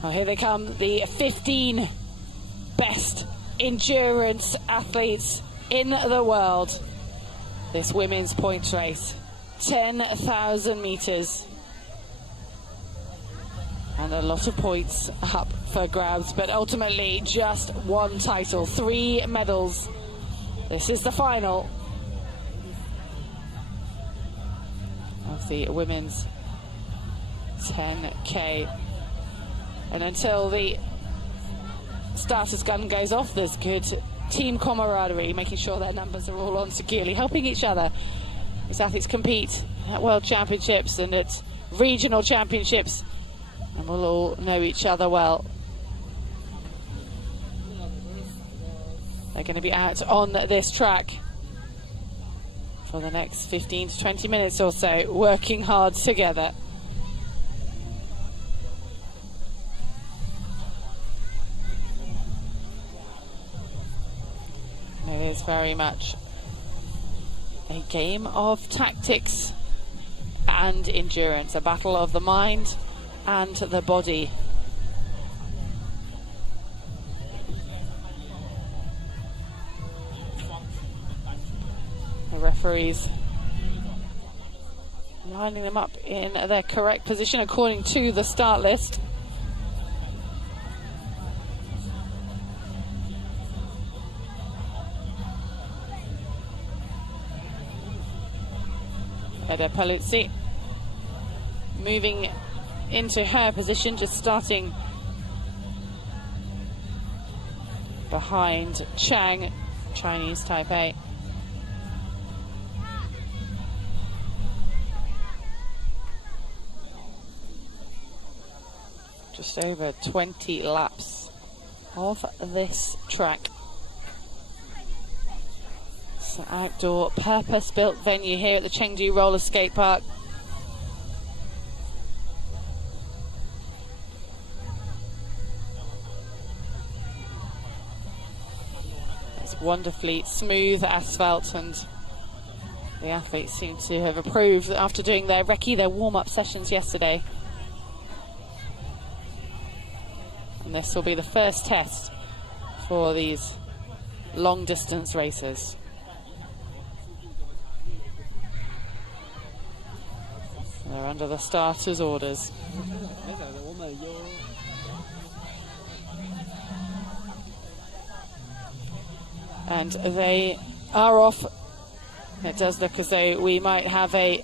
Oh, here they come, the 15 best endurance athletes in the world. This women's points race, 10,000 meters. And a lot of points up for grabs, but ultimately just one title, 3 medals. This is the final of the women's 10K. And until the starter's gun goes off, there's good team camaraderie, making sure their numbers are all on securely, helping each other. These athletes compete at World Championships and at regional championships, and we'll all know each other well. They're going to be out on this track for the next 15 to 20 minutes or so, working hard together. It is very much a game of tactics and endurance, a battle of the mind and the body. The referees lining them up in their correct position according to the start list. Eda Paluzzi moving into her position, just starting behind Chang, Chinese Taipei. Just over 20 laps of this track. It's an outdoor purpose-built venue here at the Chengdu Roller Skate Park. Wonderfully smooth asphalt, and the athletes seem to have approved after doing their recce, their warm-up sessions yesterday. And this will be the first test for these long-distance races. They're under the starter's orders. And they are off. It does look as though we might have a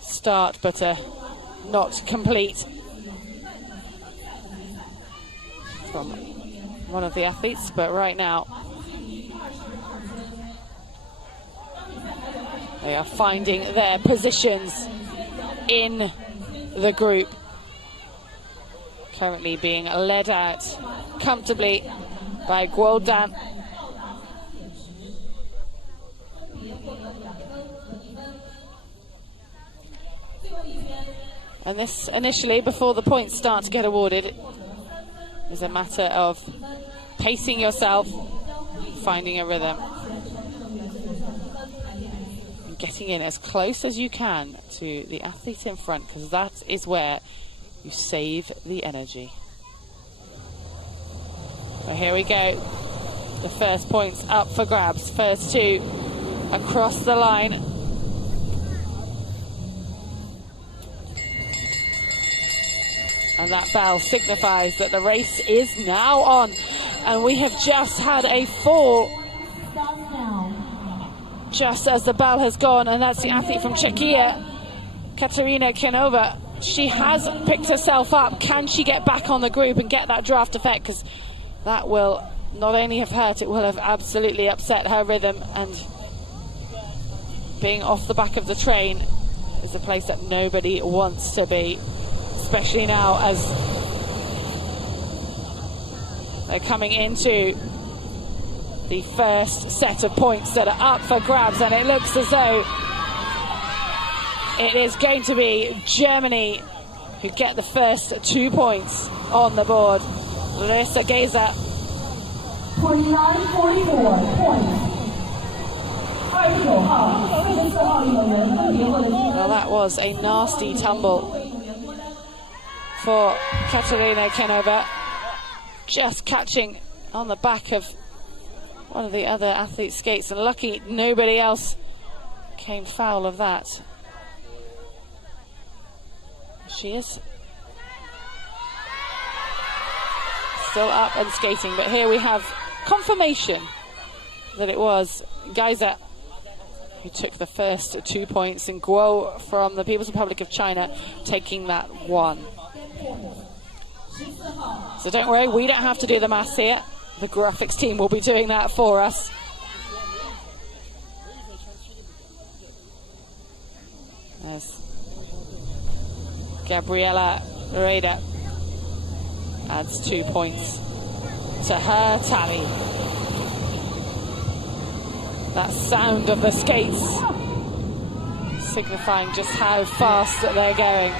start, but not complete, from one of the athletes. But right now, they are finding their positions in the group. Currently being led out comfortably by Guo Dan. And this initially, before the points start to get awarded, is a matter of pacing yourself, finding a rhythm, and getting in as close as you can to the athlete in front, because that is where you save the energy. Well, here we go. The first points up for grabs. First 2 across the line. And that bell signifies that the race is now on. And we have just had a fall just as the bell has gone. And that's the athlete from Czechia, Katarina Kenova. She has picked herself up. Can she get back on the group and get that draft effect? Because that will not only have hurt, it will have absolutely upset her rhythm. And being off the back of the train is a place that nobody wants to be, especially now as they're coming into the first set of points that are up for grabs. And it looks as though it is going to be Germany who get the first 2 points on the board. Larissa Geza. 29-44 points. Well, that was a nasty tumble. for Katarina Kenova, just catching on the back of one of the other athletes' skates, and lucky nobody else came foul of that. She is still up and skating, but here we have confirmation that it was Geiser who took the first 2 points, and Guo from the People's Republic of China taking that one. So don't worry, we don't have to do the maths here. The graphics team will be doing that for us. As Gabriela Rueda adds 2 points to her tally. That sound of the skates signifying just how fast they're going.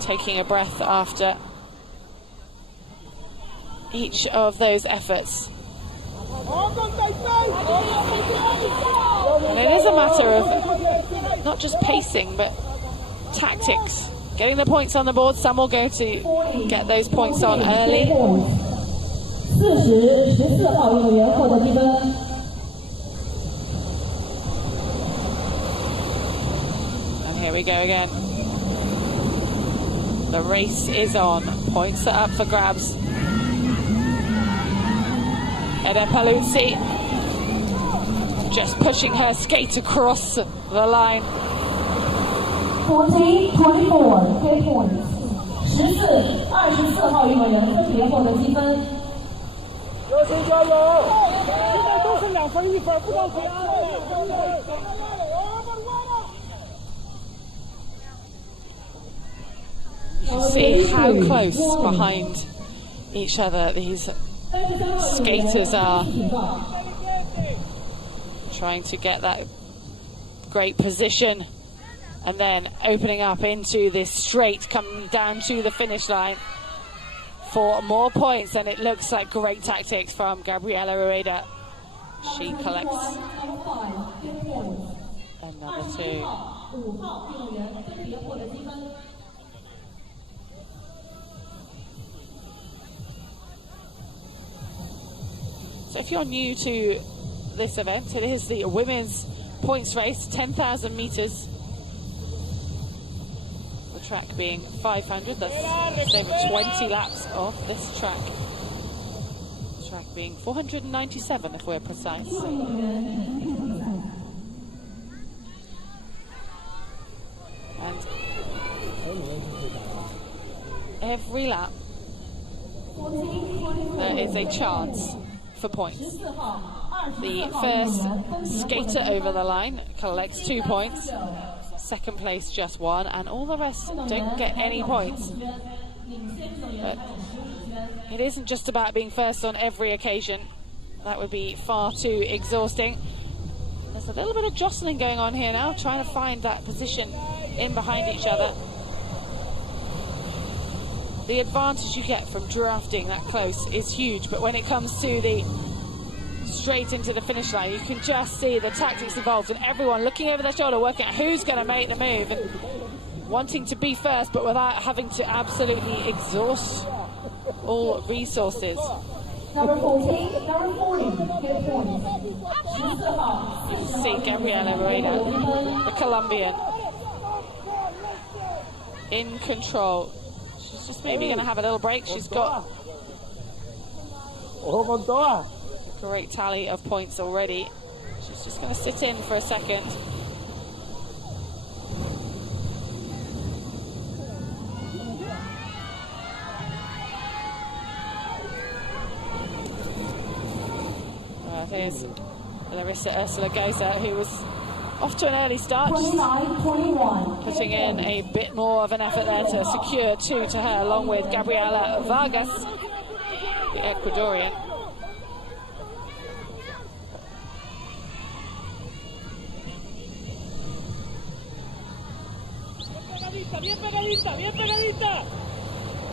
Taking a breath after each of those efforts. And it is a matter of not just pacing, but tactics. Getting the points on the board. Some will go to get those points on early. And here we go again. The race is on. Points are up for grabs. Eda Paluzzi just pushing her skate across the line. 14-24, 3 points. 14-24号运动员分别获得积分。热身加油！现在都是2分1分，不着急。You see how close behind each other these skaters are, trying to get that great position and then opening up into this straight, coming down to the finish line for more points. And it looks like great tactics from Gabriela Rueda. She collects another 2. So if you're new to this event, it is the women's points race, 10,000 meters. The track being 500, that's over 20 laps of this track. The track being 497 if we're precise. And every lap there is a chance for points. The first skater over the line collects 2 points, second place just 1, and all the rest don't get any points. But it isn't just about being first on every occasion. That would be far too exhausting. There's a little bit of jostling going on here now, trying to find that position in behind each other. The advantage you get from drafting that close is huge, but when it comes to the straight into the finish line, you can just see the tactics involved and everyone looking over their shoulder, working out who's going to make the move and wanting to be first, but without having to absolutely exhaust all resources. Number 14, number 40, You can see Gabriela Rueda, the Colombian, in control. She's just maybe going to have a little break. She's got a great tally of points already. She's just going to sit in for a second. Here's Larissa Ursula Geiser, who was off to an early start, putting in a bit more of an effort there to secure 2 to her, along with Gabriela Vargas, the Ecuadorian.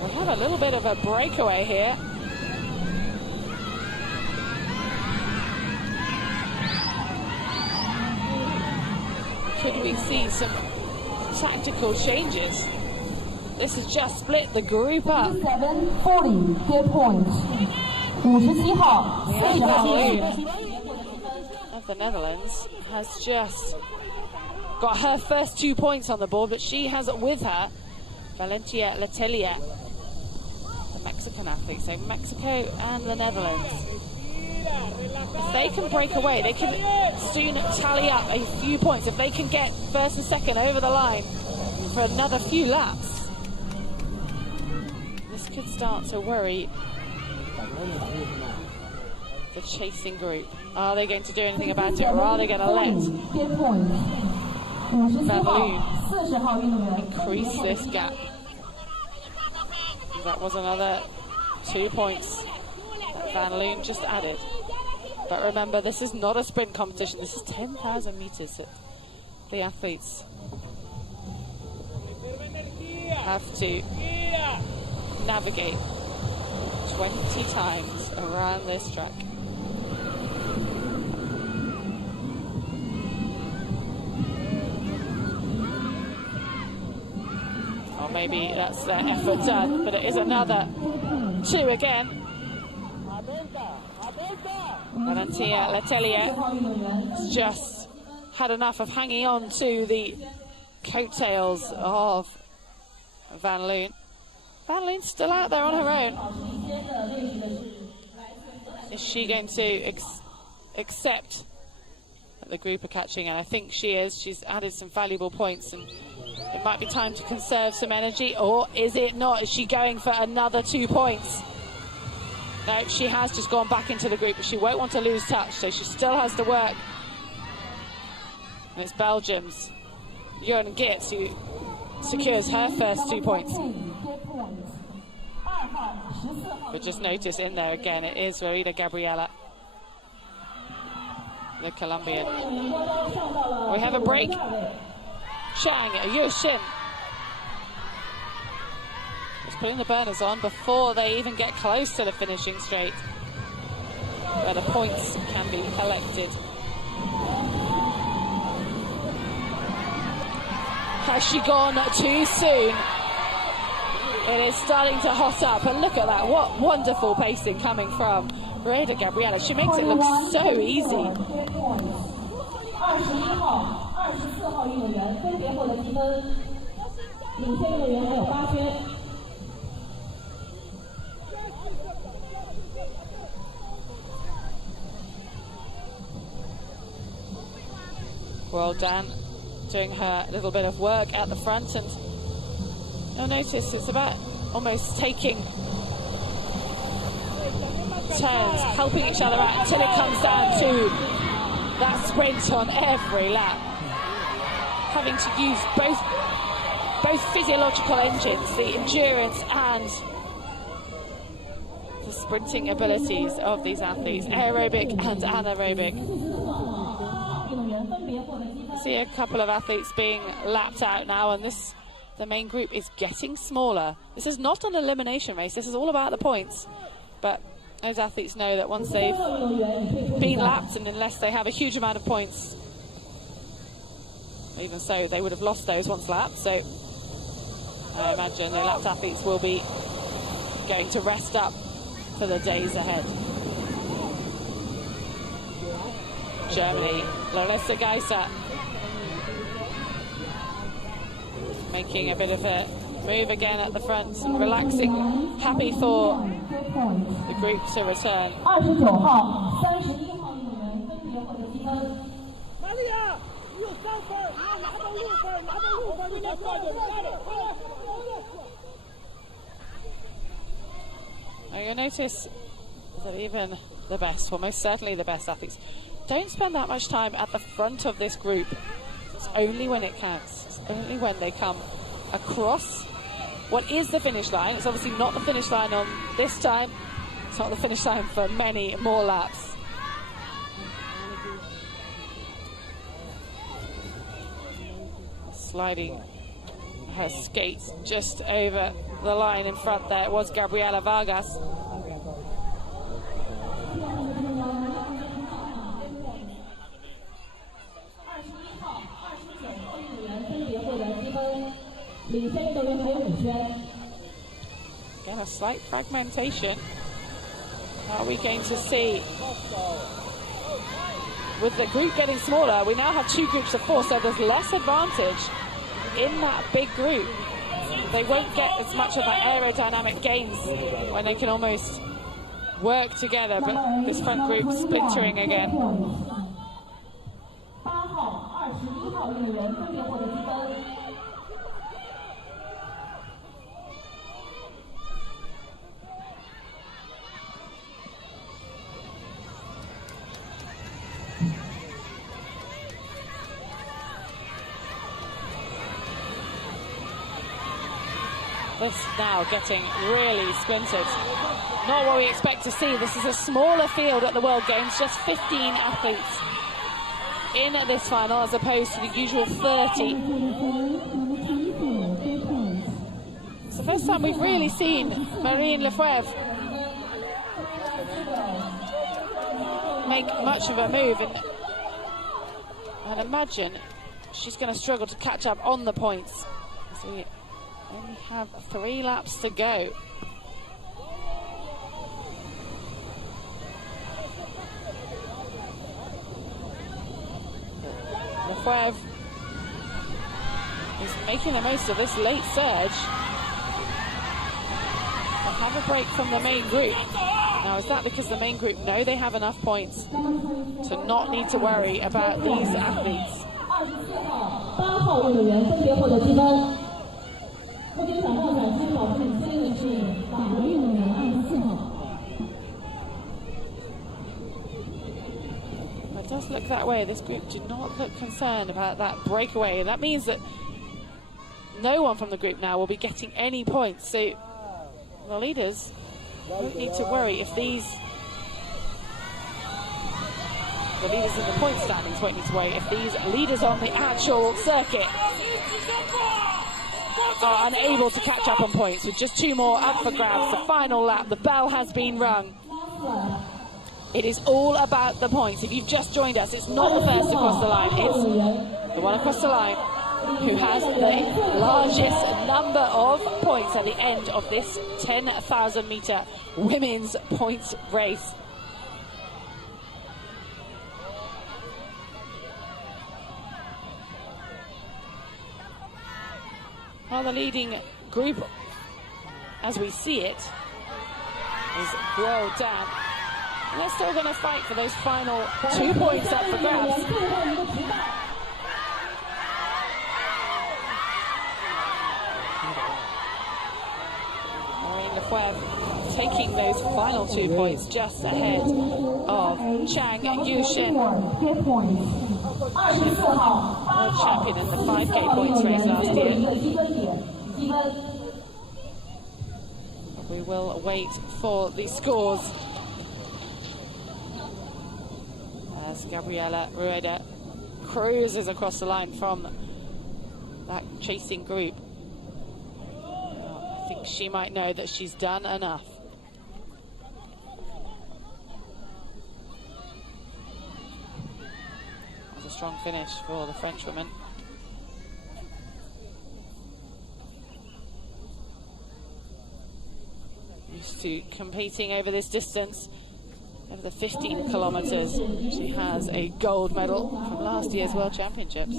We have a little bit of a breakaway here. could we see some tactical changes? This has just split the group up. 7-40 get point. 57号40号of the Netherlands has just got her first 2 points on the board, but she has with her Valentia Letelier, the Mexican athlete. So Mexico and the Netherlands. If they can break away, they can soon tally up a few points. If they can get first and second over the line for another few laps, this could start to worry the chasing group. Are they going to do anything about it, or are they going to let Van Loon increase this gap? That was another 2 points that Van Loon just added. But remember, this is not a sprint competition. This is 10,000 meters that the athletes have to navigate 20 times around this track. Or maybe that's their effort done, but it is another 2 again. Valentia Letelier has just had enough of hanging on to the coattails of Van Loon. Van Loon's still out there on her own. Is she going to accept that the group are catching? And I think she is. She's added some valuable points, and it might be time to conserve some energy. Or is it not? Is she going for another 2 points? No, she has just gone back into the group, but she won't want to lose touch, so she still has to work. And it's Belgium's Joran Geerts who secures her first 2 points. But just notice in there again, it is Rita Gabriela, the Colombian. We have a break. Chang Yuxin is putting the burners on before they even get close to the finishing straight, where the points can be collected. Has she gone too soon? It is starting to hot up, and look at that, what wonderful pacing coming from Rita Gabriela. She makes it look so easy. Well done, doing her little bit of work at the front, and you'll notice it's about almost taking turns, helping each other out until it comes down to that sprint on every lap. Having to use both physiological engines, the endurance and the sprinting abilities of these athletes, aerobic and anaerobic. You see a couple of athletes being lapped out now, and the main group is getting smaller. This is not an elimination race, this is all about the points. But those athletes know that once they've been lapped, and unless they have a huge amount of points, even so, they would have lost those once lapped. So I imagine the lapped athletes will be going to rest up for the days ahead. Germany, Larissa Geisser making a bit of a move again at the front and relaxing, happy for the group to return. Now you'll notice that even the best, well most certainly the best athletes, don't spend that much time at the front of this group. It's only when it counts. It's only when they come across what is the finish line. It's obviously not the finish line on this time. It's not the finish line for many more laps. Sliding her skates just over the line in front there. It was Gabriela Vargas. Again, a slight fragmentation. Are we going to see, with the group getting smaller, we now have 2 groups of 4, so there's less advantage in that big group. They won't get as much of that aerodynamic gains when they can almost work together, but this front group splintering again. This now getting really splintered. Not what we expect to see. This is a smaller field at the World Games, just 15 athletes in this final as opposed to the usual 30. It's the first time we've really seen Marine Lefebvre make much of a move, and I'd imagine she's going to struggle to catch up on the points. So we only have 3 laps to go. Lefebvre is making the most of this late surge. They'll have a break from the main group. Now, is that because the main group know they have enough points to not need to worry about these athletes? It does look that way. This group do not look concerned about that breakaway. That means that no one from the group now will be getting any points. So the leaders won't need to worry if the leaders in the point standings won't need to worry if these leaders on the actual circuit are unable to catch up on points. With just 2 more up for grabs, the final lap, the bell has been rung. It is all about the points. If you've just joined us, it's not the first across the line, it's the one across the line who has the largest number of points at the end of this 10,000 metre women's points race. Well, the leading group, as we see it, is Guo Dan. And they're still going to fight for those final 2 points up for grabs. Marine Lefebvre taking those final 2 points just ahead of Chang Yuxin, world champion in the 5K points race last year. We will wait for the scores as Gabriela Rueda cruises across the line from that chasing group. I think she might know that she's done enough. That's a strong finish for the Frenchwoman. Used to competing over this distance, over the 15 kilometers. She has a gold medal from last year's World Championships.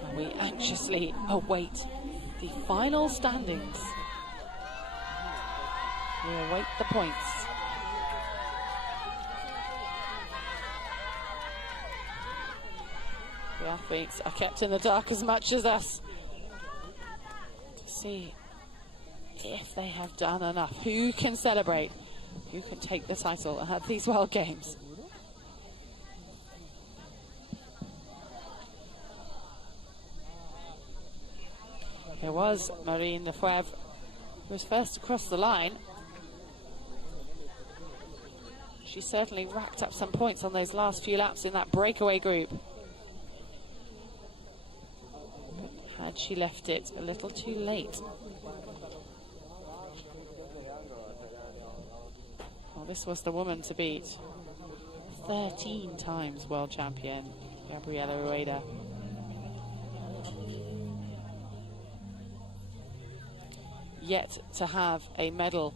And we anxiously await the final standings. We await the points. The athletes are kept in the dark as much as us to see if they have done enough. Who can celebrate? Who can take the title at these World Games? There was Marine Lefebvre, who was first across the line. She certainly racked up some points on those last few laps in that breakaway group. Had she left it a little too late? This was the woman to beat. 13 times world champion, Gabriela Rueda. Yet to have a medal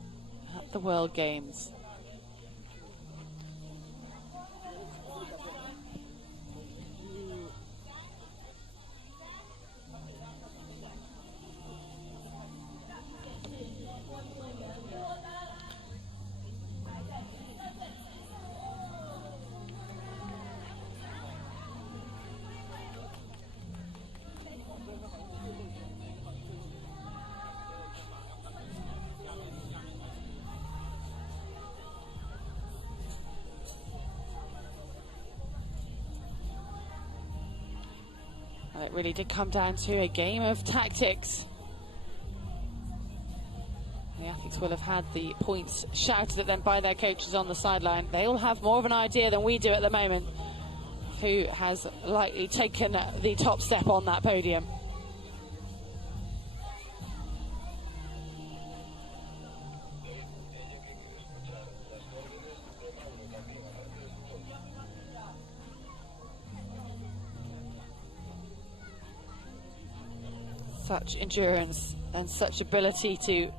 at the World Games. It really did come down to a game of tactics. The athletes will have had the points shouted at them by their coaches on the sideline. They all have more of an idea than we do at the moment who has likely taken the top step on that podium. Such endurance and such ability to